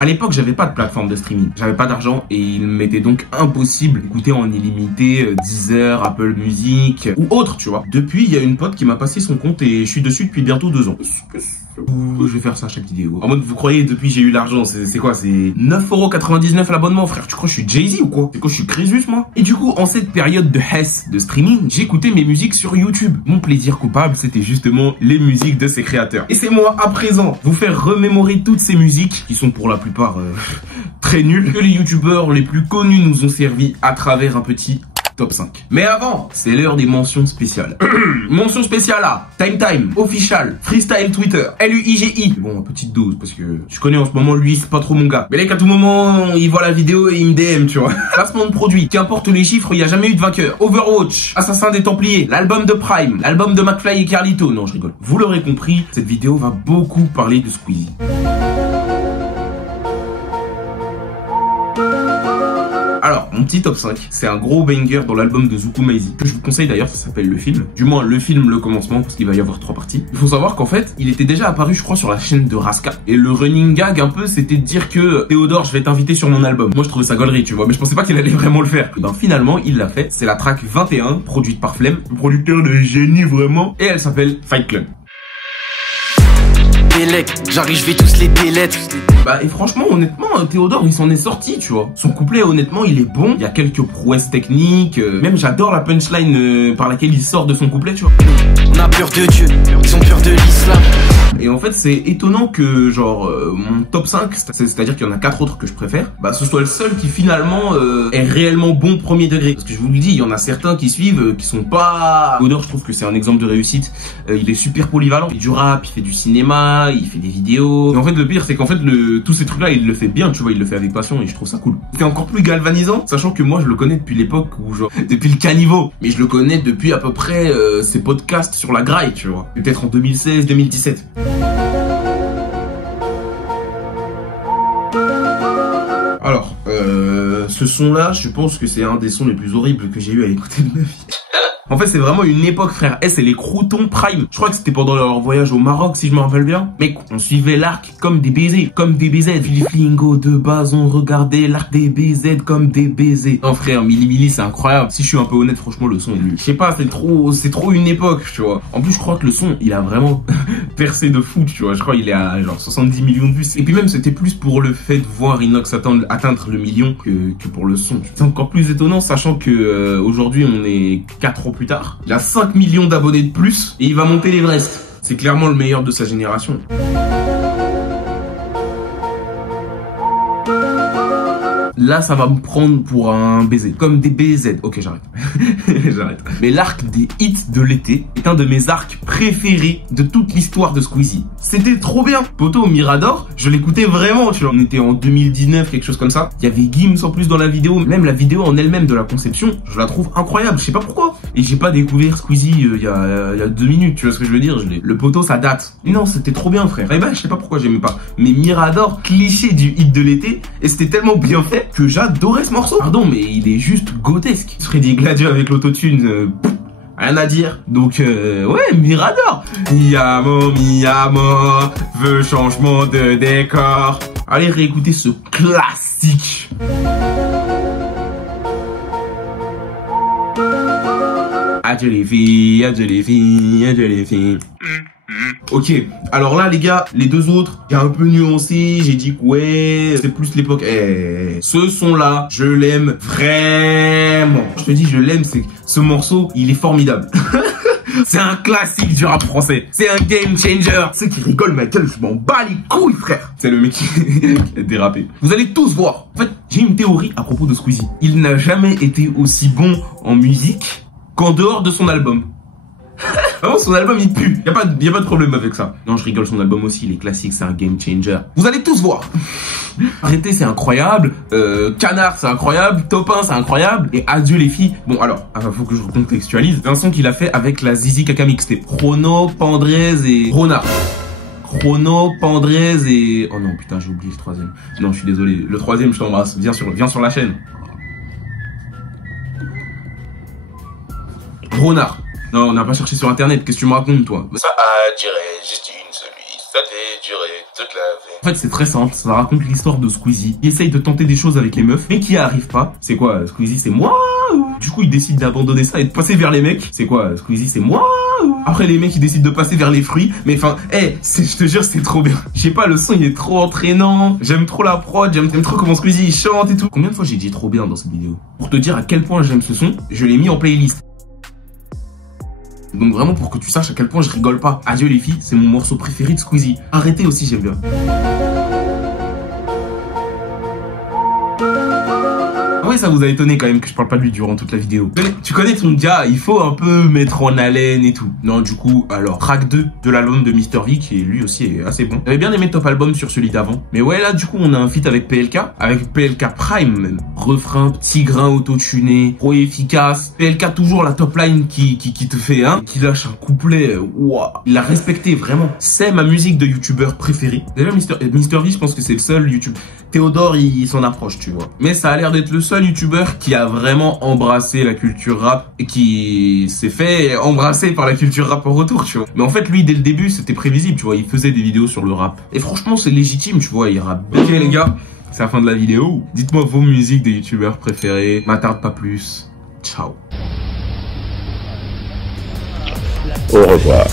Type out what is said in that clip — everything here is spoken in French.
À l'époque, j'avais pas de plateforme de streaming, j'avais pas d'argent et il m'était donc impossible d'écouter en illimité Deezer, Apple Music ou autre, tu vois. Depuis, il y a une pote qui m'a passé son compte et je suis dessus depuis bientôt 2 ans. Je vais faire ça à chaque vidéo. En mode, vous croyez, depuis j'ai eu l'argent, c'est quoi? C'est 9,99 € l'abonnement, frère. Tu crois que je suis Jay-Z ou quoi? C'est quoi, je suis Crésus, moi? Et du coup, en cette période de hess de streaming, j'écoutais mes musiques sur YouTube. Mon plaisir coupable, c'était justement les musiques de ces créateurs. Et c'est moi, à présent, vous faire remémorer toutes ces musiques, qui sont pour la plupart très nulles, que les youtubeurs les plus connus nous ont servi à travers un petit top 5. Mais avant, c'est l'heure des mentions spéciales. Mention spéciale à Time, Official, Freestyle Twitter, LUIGI. Bon, petite dose, parce que je connais en ce moment, lui, c'est pas trop mon gars. Mais là, qu'à tout moment, il voit la vidéo et il me DM, tu vois. Placement de produit, qu'importe les chiffres, il n'y a jamais eu de vainqueur. Overwatch, Assassin des Templiers, l'album de Prime, l'album de McFly et Carlito. Non, je rigole. Vous l'aurez compris, cette vidéo va beaucoup parler de Squeezie. Alors, mon petit top 5, c'est un gros banger dans l'album de Zukumaizi, que je vous conseille d'ailleurs, ça s'appelle Le Film. Du moins, Le Film, le commencement, parce qu'il va y avoir 3 parties. Il faut savoir qu'en fait, il était déjà apparu, je crois, sur la chaîne de Raska. Et le running gag, un peu, c'était de dire que Théodore, je vais t'inviter sur mon album. Moi, je trouvais ça gaulerie, tu vois, mais je pensais pas qu'il allait vraiment le faire. Et ben, finalement, il l'a fait. C'est la track 21, produite par Flemme, le producteur de génie, vraiment. Et elle s'appelle Fight Club. J'arrive, je vais tous les délettre. Bah, et franchement, honnêtement, Théodore, il s'en est sorti, tu vois. Son couplet, honnêtement, il est bon. Il y a quelques prouesses techniques. Même, j'adore la punchline par laquelle il sort de son couplet, tu vois. On a peur de Dieu, ils ont peur de l'islam. Et en fait, c'est étonnant que, genre, mon top 5, c'est-à-dire qu'il y en a 4 autres que je préfère, bah, ce soit le seul qui, finalement, est réellement bon premier degré. Parce que je vous le dis, il y en a certains qui suivent, qui sont pas... Théodore, je trouve que c'est un exemple de réussite. Il est super polyvalent. Il fait du rap, il fait du cinéma, il fait des vidéos. Et en fait, le pire, c'est qu'en fait, tous ces trucs-là, il le fait bien, tu vois, il le fait avec passion et je trouve ça cool. C'est encore plus galvanisant, sachant que moi, je le connais depuis l'époque où, genre, depuis le caniveau. Mais je le connais depuis à peu près ses podcasts sur la graille, tu vois. Peut-être en 2016-2017. Alors, ce son-là, je pense que c'est un des sons les plus horribles que j'ai eu à écouter de ma vie. En fait, c'est vraiment une époque, frère. C'est les croutons Prime. Je crois que c'était pendant leur voyage au Maroc, si je me rappelle bien. Mec, on suivait l'arc comme des baisers, comme des BZ. Les flingos de base, on regardait l'arc des BZ comme des baisers. Non, frère, Mili, c'est incroyable. Si je suis un peu honnête, franchement, le son est nul. Je sais pas, c'est trop une époque, tu vois. En plus, je crois que le son, il a vraiment percé de fou, tu vois. Je crois qu'il est à genre 70 millions de vues. Et puis même, c'était plus pour le fait de voir Inox atteindre le million que pour le son. C'est encore plus étonnant, sachant que aujourd'hui, on est 4 ans plus tard. Il a 5 millions d'abonnés de plus et il va monter l'Everest. C'est clairement le meilleur de sa génération. Là, ça va me prendre pour un baiser. Comme des BZ. Ok, j'arrête. J'arrête. Mais l'arc des hits de l'été est un de mes arcs préférés de toute l'histoire de Squeezie. C'était trop bien. Poto au Mirador, je l'écoutais vraiment, tu vois. On était en 2019, quelque chose comme ça. Il y avait Gims en plus dans la vidéo. Même la vidéo en elle-même de la conception, je la trouve incroyable. Je sais pas pourquoi. Et j'ai pas découvert Squeezie il y a 2 minutes, tu vois ce que je veux dire. Le Poto, ça date. Mais non, c'était trop bien, frère. Et ben, je sais pas pourquoi j'aimais pas. Mais Mirador, cliché du hit de l'été. Et c'était tellement bien fait que j'adorais ce morceau. Pardon, mais il est juste grotesque. Freddy Gladio avec l'autotune, rien à dire. Donc, ouais, Mirador. Mi amor, veut changement de décor. Allez réécouter ce classique. Adieu les filles, adieu les filles, adieu les filles. Ok, alors là les gars, les 2 autres, j'ai un peu nuancé, j'ai dit que ouais, c'est plus l'époque. Ce son là, je l'aime vraiment. Je te dis je l'aime, c'est ce morceau, il est formidable. C'est un classique du rap français. C'est un game changer. Ceux qui rigolent, Michael, je m'en bats les couilles, frère. C'est le mec qui a dérapé. Vous allez tous voir. En fait, j'ai une théorie à propos de Squeezie. Il n'a jamais été aussi bon en musique qu'en dehors de son album. Vraiment, son album il pue. Y a pas de problème avec ça. Non, je rigole, son album aussi, il est classique, c'est un game changer. Vous allez tous voir. Arrêtez, c'est incroyable. Canard, c'est incroyable. Top 1, c'est incroyable. Et adieu les filles. Bon, alors, faut que je recontextualise. C'est un son qu'il a fait avec la Zizi Kaka mixtape. Chrono, Pandrez et Ronard. Chrono, Pandrez et... Oh non, putain, j'ai oublié le 3e. Non, je suis désolé. Le 3e, je t'embrasse. Viens sur la chaîne. Ronard. Non, on n'a pas cherché sur internet. Qu'est-ce que tu me racontes, toi? Ça dirait juste une seule. Ça devait durer toute la vie. En fait, c'est très simple. Ça raconte l'histoire de Squeezie. Il essaye de tenter des choses avec les meufs, mais qui arrive pas. C'est quoi, Squeezie, c'est moi ou... Du coup, il décide d'abandonner ça et de passer vers les mecs. C'est quoi, Squeezie, c'est moi ou... Après, les mecs, ils décident de passer vers les fruits. Mais enfin, je te jure, c'est trop bien. Je sais pas, le son, il est trop entraînant. J'aime trop la prod. J'aime trop comment Squeezie, il chante et tout. Combien de fois j'ai dit trop bien dans cette vidéo? Pour te dire à quel point j'aime ce son, je l'ai mis en playlist. Donc vraiment pour que tu saches à quel point je rigole pas. Adieu les filles, c'est mon morceau préféré de Squeezie. Arrêtez aussi, j'aime bien. Ouais, ça vous a étonné quand même que je parle pas de lui durant toute la vidéo. Tu connais ton gars, il faut un peu mettre en haleine et tout. Non, du coup, alors, track 2 de l'album de Mr V, qui lui aussi est assez bon. J'avais bien aimé Top Album sur celui d'avant. Mais ouais, là, du coup, on a un feat avec PLK Prime même. Refrain, petit grain auto-tuné, trop efficace. PLK toujours la top line qui te fait, qui lâche un couplet, waouh. Il l'a respecté, vraiment. C'est ma musique de youtubeur préférée. Déjà, Mr V, je pense que c'est le seul YouTube. Théodore, il s'en approche, tu vois. Mais ça a l'air d'être le seul youtubeur qui a vraiment embrassé la culture rap et qui s'est fait embrasser par la culture rap en retour, tu vois. Mais en fait, lui, dès le début, c'était prévisible, tu vois. Il faisait des vidéos sur le rap. Et franchement, c'est légitime, tu vois. Il rappe. Ok, les gars, c'est la fin de la vidéo. Dites-moi vos musiques des youtubeurs préférés. M'attarde pas plus. Ciao. Au revoir.